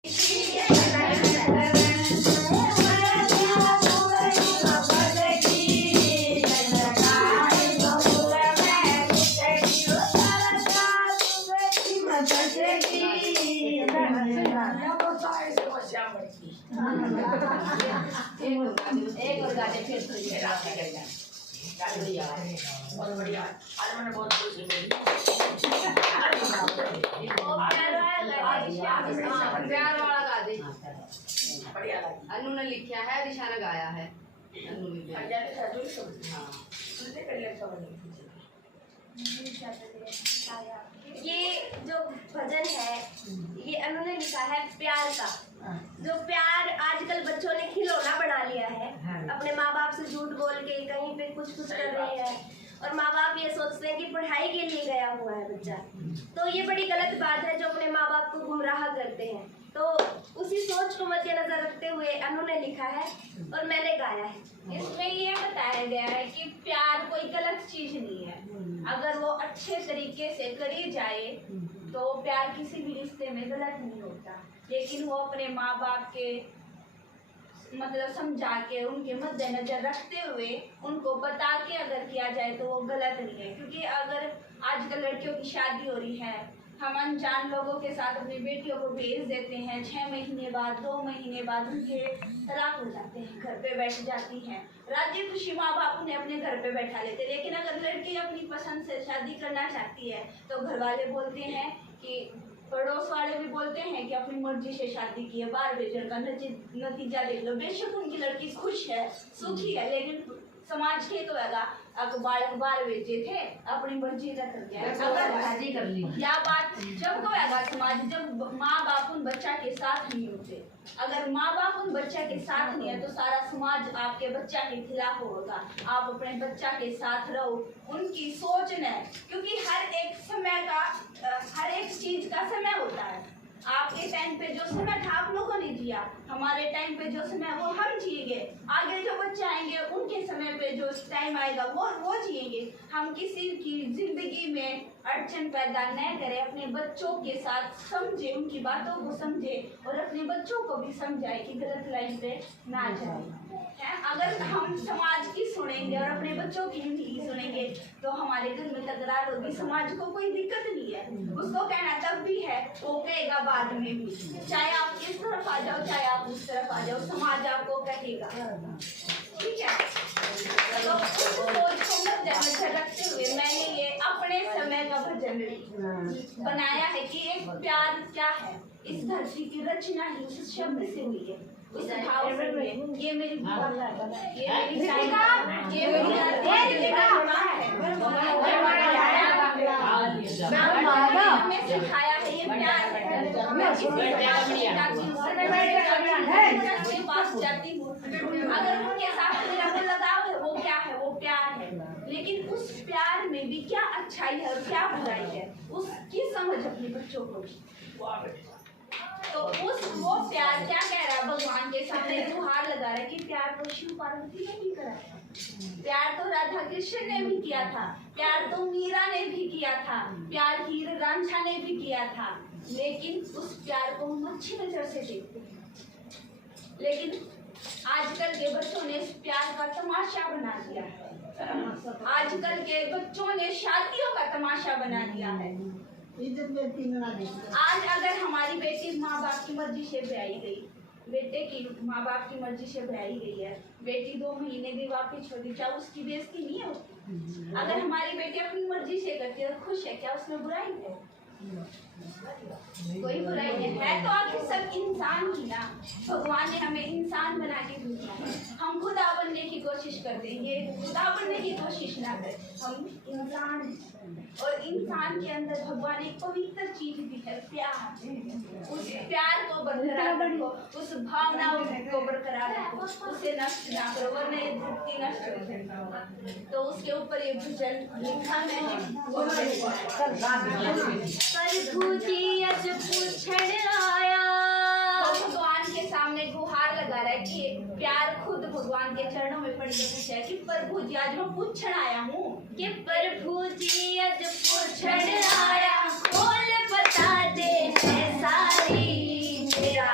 एक और गाने फिर बहुत बढ़िया। आज मैंने बहुत खुश हुई। प्यार वाला गा दे। बढ़िया लगा। अनु ने लिखा है, दिशा ने गाया है। अनु ने ये जो भजन है ये अनु ने लिखा है प्यार का। जो प्यार आजकल बच्चों ने खिलौना बना लिया है, अपने माँ बाप से झूठ बोल के कहीं पे कुछ कर रहे हैं और माँ बाप ये सोचते हैं कि पढ़ाई के लिए गया हुआ है बच्चा। तो ये बड़ी गलत बात है जो अपने माँ बाप को गुमराह करते हैं। तो उसी सोच को मद्देनजर रखते हुए अनु ने लिखा है और मैंने गाया है। इसमें ये बताया गया है कि प्यार कोई गलत चीज नहीं है, अगर वो अच्छे तरीके से करी जाए तो प्यार किसी भी रिश्ते में गलत नहीं होता। लेकिन वो अपने माँ बाप के मतलब समझा के उनके मद्देनजर रखते हुए उनको बता के अगर किया जाए तो वो गलत नहीं है। क्योंकि अगर आजकल लड़कियों की शादी हो रही है, हम अनजान लोगों के साथ अपनी बेटियों को भेज देते हैं, 6 महीने बाद 2 महीने बाद उनके तलाक हो जाते हैं, घर पे बैठ जाती हैं। राजी खुशी माँ बाप उन्हें अपने घर पे बैठा लेते। लेकिन अगर लड़की अपनी पसंद से शादी करना चाहती है तो घर वाले बोलते हैं कि पड़ोस वाले भी बोलते हैं कि अपनी मर्जी से शादी की है, बार बेजन का नतीजा देख लो। बेशक उनकी लड़की खुश है, सुखी है, लेकिन समाज के तो बालक बार बेचे थे, अपनी मर्जी का कर दिया। अगर शादी कर ली या बात जब को आएगा समाज, जब माँ बाप उन बच्चा के साथ नहीं होते। अगर माँ बाप उन बच्चा के साथ नहीं है तो सारा समाज आपके बच्चा के खिलाफ होगा। आप अपने बच्चा के साथ रहो, उनकी सोच न, क्योंकि हर एक समय का हर एक चीज का समय होता है। आपके टाइम पे जो समय था आप लोगों ने जिया, हमारे टाइम पे जो समय वो हम जिएंगे, आगे जो बच्चे आएंगे उनके समय पे जो टाइम आएगा वो जिएंगे। हम किसी की जिंदगी में अड़चन पैदा न करें, अपने बच्चों के साथ समझे, उनकी बातों को समझे और अपने बच्चों को भी समझाए कि गलत लाइन पे ना जाए। अगर हम समाज की सुनेंगे और अपने बच्चों की नहीं सुनेंगे तो हमारे घर में तकरार होगी। समाज को कोई दिक्कत नहीं है, उसको कहना तब भी है, वो कहेगा बाद में भी। चाहे आप इस तरफ आ जाओ चाहे आप उस तरफ आ जाओ, समाज आपको कहेगा। ठीक है, तो उस सोच को मद्देनजर रखते हुए मैंने ये अपने समय का भजन बनाया है कि एक प्यार क्या है। इस धरती की रचना ही उस शब्द से हुई है, उस भाव से हुई है। ये मेरी हमें सिखाया है ये प्यार है। पास जाती हूँ, अगर उनके साथ मेरा वो लगाव है, वो क्या है, वो प्यार है। लेकिन उस प्यार में भी क्या अच्छाई है और क्या बुराई है, उसकी समझ अपने बच्चों को भी। तो वो प्यार क्या कह रहा है, भगवान के सामने गुहार लगा रहा है कि प्यार तो शिव पार्वती ने भी करा था, प्यार तो राधा कृष्ण ने भी किया था, प्यार तो मीरा ने भी किया था, प्यार हीर रांझा ने भी किया था। लेकिन उस प्यार को हम अच्छी नजर से देखते हैं। लेकिन आजकल के बच्चों ने इस प्यार का तमाशा बना दिया है। आजकल के बच्चों ने शादियों का तमाशा बना दिया है। आज अगर हमारी बेटी माँ बाप की मर्जी से ब्याही गई, बेटे की माँ बाप की मर्जी से ब्याही गई है, बेटी 2 महीने भी वापिस छोड़ी, क्या उसकी बेइज्जती नहीं होती? अगर हमारी बेटी अपनी मर्जी से करती है खुश है, क्या उसमें बुराई है? कोई बुराई नहीं है। तो आखिर सब इंसान ही ना, भगवान ने हमें इंसान बना के भेजा है। हम खुदा बनने की कोशिश करते हैं, ये खुदा बनने की कोशिश ना करें, हम इंसान। और इंसान के अंदर भगवान एक पवित्र चीज भी है, प्यार। उस प्यार को बरकरार रखो, उस भावना को बरकरार रखो, उसे नष्ट ना करो वरना ये धरती नष्ट हो जाएगी। तो उसके ऊपर ये भजन लिखा मैंने। प्रभु जी अज पूछण आया, तो भगवान के सामने गुहार लगा रहा है कि प्यार खुद भगवान के चरणों में पड़ के पूछा है कि प्रभु जी आज मैं पूछण आया हूँ कि प्रभु जी अज पूछण आया, खोल बता दे है सारी मेरा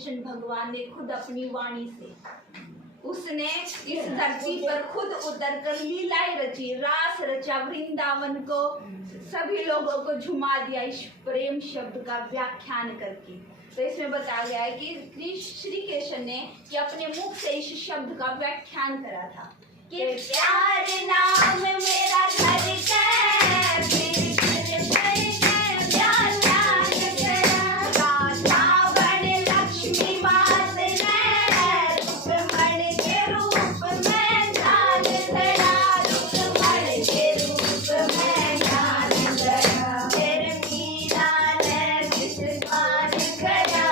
कृष्ण भगवान ने खुद अपनी वाणी से, उसने इस धरती पर खुद उतर कर लीलाएं रची, रास रचा, वृंदावन को सभी लोगों को झुमा दिया इस प्रेम शब्द का व्याख्यान करके। तो इसमें बताया गया है कि श्री कृष्ण ने कि अपने मुख से इस शब्द का व्याख्यान करा था कि प्यार नाम मेरा घर का, फिर घर पर है प्यार नाम तेरा, राधा बन लक्ष्मी मात ने, रुक्मण के रूप में ध्यान धरा, रुक्मण के रूप में ध्यान धरा, फिर मीरा ने विस्तार करा,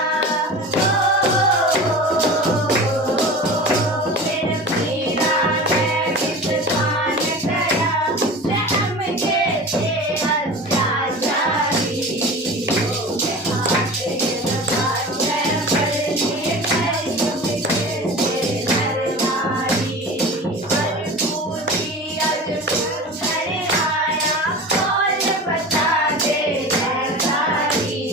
फिर मीरा ने विस्तार करा, रहम के थे अत्याचारी, हाथ लगाते पड़ने पर झुकते थे नर नारी, हर पूजी अजपूर घर आया, खोल बता दे जयकारी,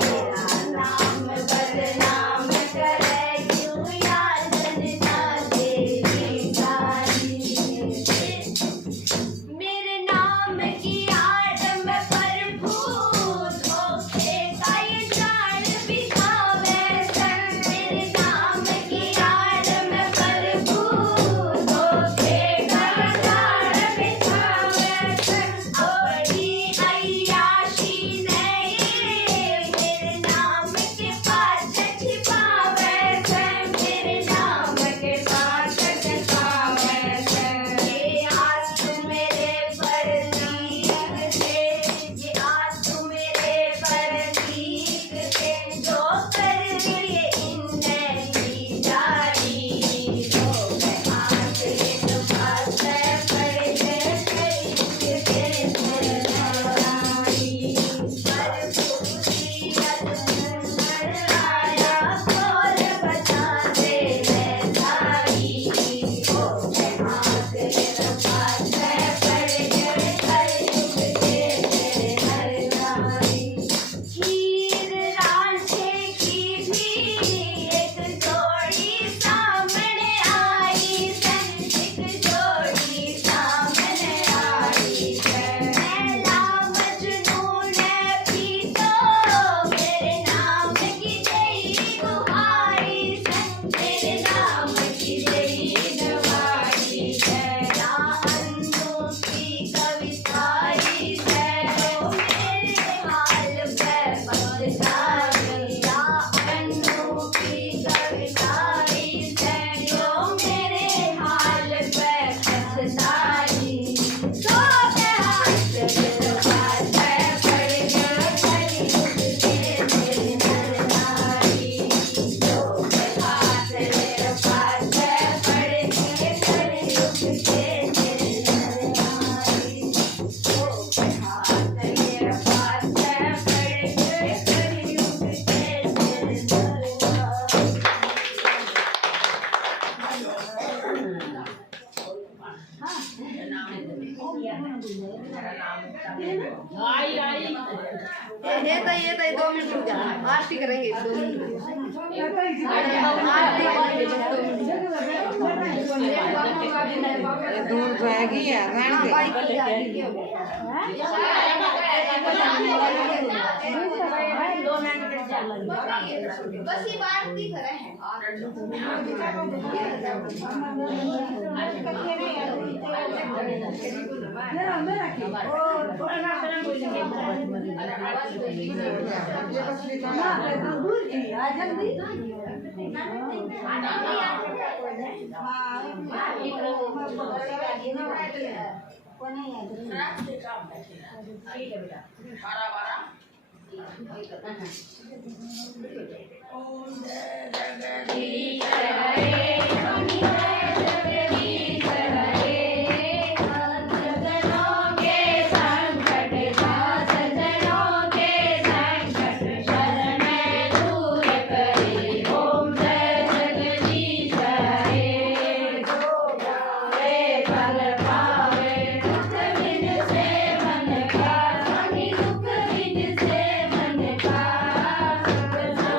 मेरा नाम बदनाम करे, क्यों यार जनता तेरी सारी, मेरे नाम की आड़ में भरपूर धोखे का ये जाल बिछावे सन, मेरे नाम की आड़ में भरपूर धोखे का ये जाल बिछावे सन, अपनी अय्याशी नहीं मेरे नाम के पास छिपावे सन, मेरे नाम के पास छिपावे सन, ये आंसू मेरे पर लीक थे, ये आंसू मेरे पर लीक थे, जो कर दिए इनने की जारी, तो मैं हाथ एक पास पड़ गए करीब के नारी, पर पूरी अजमर आया, खोल बता दे जयकारी, तो मैं हाथ एक पास पड़ गए करीब के नारी, हीर रांझे की भी एक जोड़ी सामने आई सन, एक जोड़ी सामने आई सन, लैला मजनू ने भी तो मेरे नाम की जय दुहाई सन, मेरे नाम की जय दुहाई सन, या अन्नू की कविताई सन, जो मेरे हाल पे पछताई, या अन्नू की कविताई सन, जो मेरे हाल पे पछताई, तो मैं हाथ मेरे पास पड़ गया करीब के मेरे नर नारी, तो मैं हाथ मेरे पास पड़ गए करीब के मेरे नर नारी, तो मैं हाथ मेरे पास पड़ गए करीब के मेरे नर ये तो 2 मिनट रुक जाना, आरती करेंगे 2 मिनट, दूर जाएगी या बस ये आरती करे हैं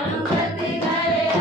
संगत गए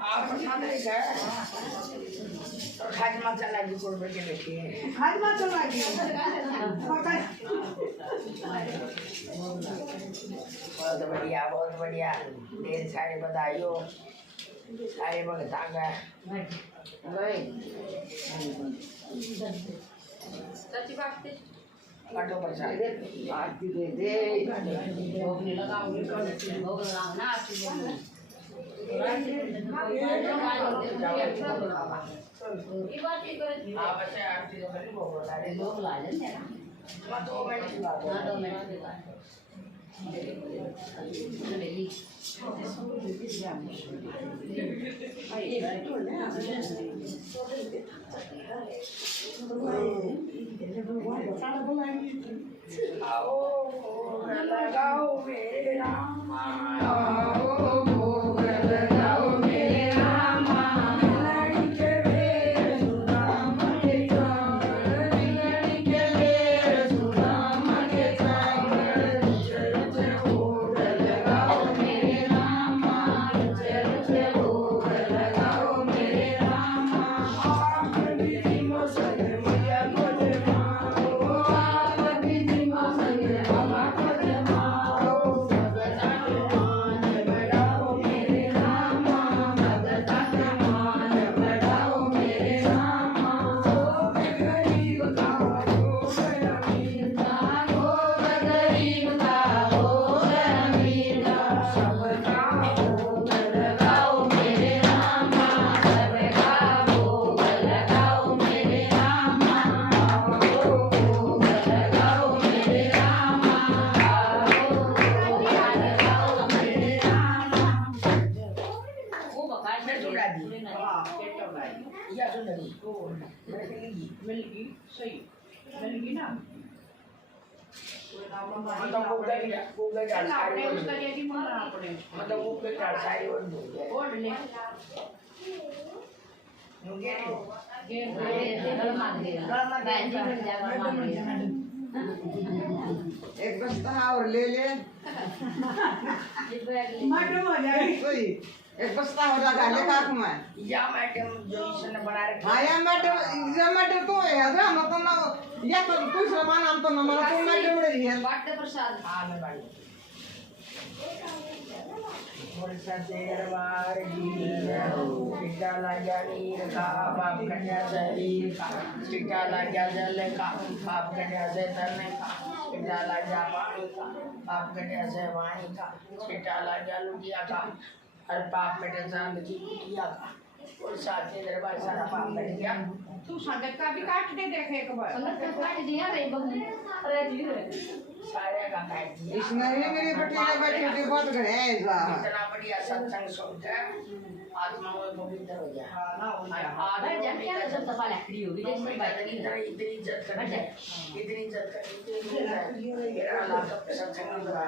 आप प्रसाद लेकर और खाजमा चला जी कोड़ के बैठी है खाजमा चला गया बहुत बढ़िया ढेर सारे बधाई हो सारे भगत आ गए चाची बात काटो प्रसाद आरती दे दे भोग नहीं लगाओगे भोग लगाओ ना आरती आप ऐसे आरती तो करी भोग लगा रहे लोग ला लेंगे ना 2 मिनट की बात है 2 मिनट की बात आओ भोग लगाओ मेरे राम आओ भोग लगाओ मेरे राम लड़ी के वेर सुदाम के चावल लड़ी के वेर सुदाम के चावल चल भोग लगाओ मेरे राम चल भोग लगाओ मेरे राम आप विधि मसन मैया को जमाओ आप विधि मसन बाबा को जमाओ भगता के मान बढ़ाओ मेरे राम भगता के मान बढ़ाओ मेरे राम हो गरीब का हो अमीर का हो गरीब का हो अमीर का सबका भोग लगाओ मेरे राम सबका भोग लगाओ मेरे राम आओ भोग लगाओ मेरे राम आओ भोग लगाओ मेरे राम वो बकार मैं जोड़ा दी हां केटा भाई या सुन ली मिलेगी मिलगी सही मिलगी ना मतलब वो गई डाल सारी આપણે उसका ये मन આપણે मतलब वो गई डाल सारी और दो बोल ले नुगे नहीं गेम एक बस्ता और ले ले माटो हो जाए कोई एक बस्ता हो जाएगा ले काकू में या मैडम जो इसने बना रखी हाँ या मैटर तो है ना मतलब ना या तो दूसरा मान हम तो ना मारा तो मैटर उड़ रही है बांटते प्रसाद हाँ मैं बाड़ी वर्षा से दरबार जी चिट्टा लगा नीर का बाप कन्या शरीर का चिट्टा लगा जल का बाप कन्या से तरने का चिट्टा लगा पानी का बाप कन्या से वाणी का चिट्टा लगा लुटिया का हर पाप कटे चांद की कुटिया का वर्षा से दरबार सारा पाप कट गया तू संगत का भी काट दे देख एक बार संगत का काट दिया रे बहन अरे जी सारे का काट दिया इसने ही मेरी बेटी ने बैठी थी बहुत घरेगा इतना बढ़िया सत्संग सुनकर आत्मा में पवित्र हो गया हां ना हो जाए अरे जब क्या जब दफा लकड़ी होगी जैसे बात की इतनी इज्जत करते इतनी इज्जत करते मेरा लाख सत्संग में बना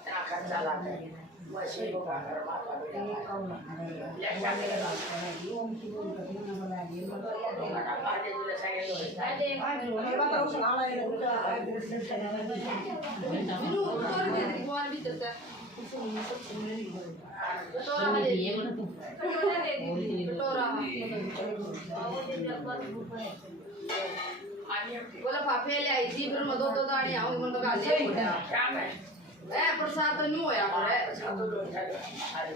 इतना खर्चा लाते वैसे ही होगा घर माता बेटा लेटा के लगा बाटे जुले साइड लो बिनु तोर के भगवान भी चलता तोरा दे दिए कटोरा दे दी कटोरा बोला पापे ले आई थी फिर मदो तो दाड़ी आऊंगी मन तो गाल दे क्या मैं ए प्रसाद तो नहीं होया पर साधु लोग अरे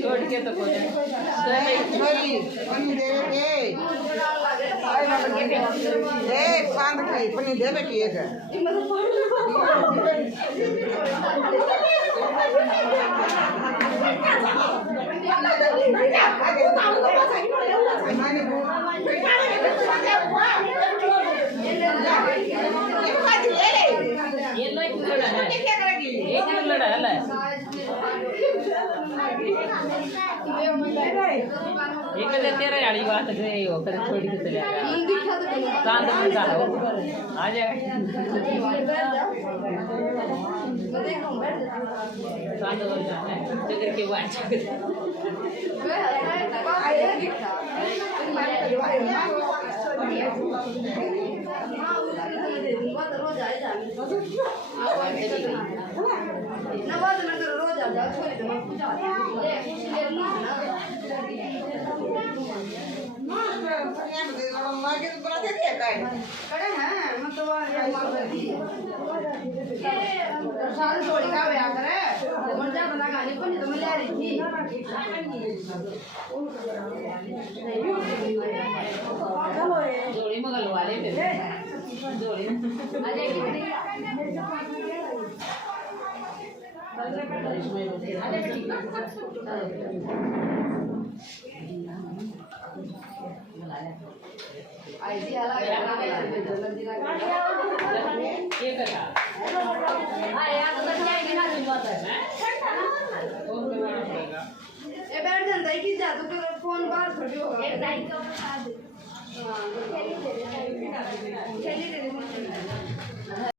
छोड़ के तो कोई छोरी पनी दे के एक सांद की पनी दे बेटी एक एक तेरे वाली बात गई हो कर छोड़ के चले गया शांत में जा आ जाएगा चांद वर जाना है चक्कर के वाच वे हंसा है तब आए दिखा हाँ उसको तो मैं दे दूंगा तो रोज आए जाने ना बात ना करो रोज आ जाओ छोड़ दो मैं पूछा ले कुछ ले लो ना कड़े हैं मतलब प्रसाद छोड़ी का व्याह करे मर जा बना गाने पर नहीं तो मैं ले रही थी जोड़ी मगल वाले फिर जोड़ी अरे कितनी ऐसी अलग ये करा ये बैठ जाता है कि जा तो फोन बाहर थोड़ी होगा एक टाइम का बता दे हाँ खेली दे